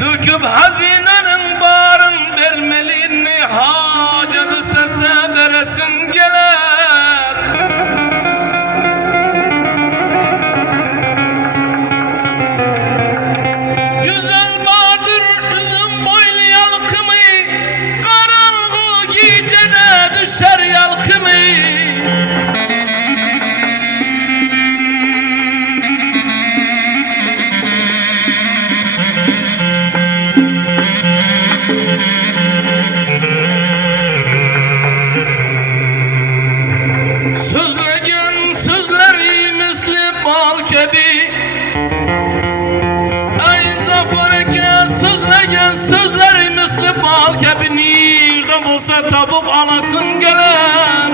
Döküp hazinenin barın vermelini hacet istese veresin gelir. Güzel badır üzüm boylu yalkımı, karanlık gecede düşer yalkımı. Sözlegen sözleri misli bal kebi, ay Zafer eke sözlegen sözleri misli bal kebi, nereden bulsa tapıp alasın gelen.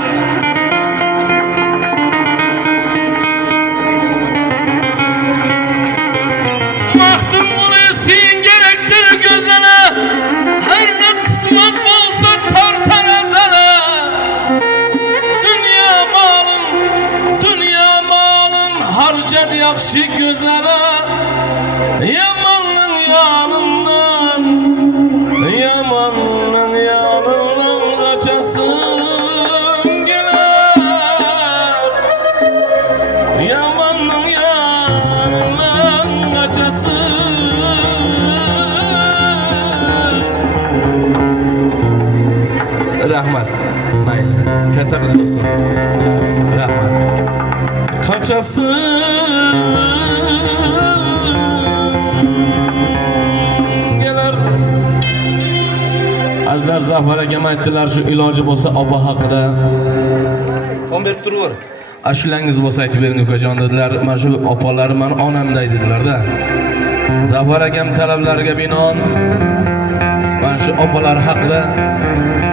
Mahdum oluyorsun gerektir gözene, her ne kısmet bulsa tartar ezene. Harcadı yakşı gözele, yamanın yanından, yamanın yanından kaçasın gelir. Yamanın yanından kaçasın. Rahmat, mayli, katta kız olsun. Rahmat. Kaçasın gelir. Ajlar Zafer akam aytdilar shu iloji bo'lsa opa haqida. Fon berib turaver. Ashulangiz bo'lsa aytib bering ukajon dedilar. Mana shu opalar meni onamday dedilar-da. Zafer akam talablariga binoan mana shu opalar haqida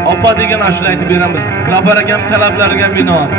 opa degan ashula aytib beramiz. Zafer akam talablariga binoan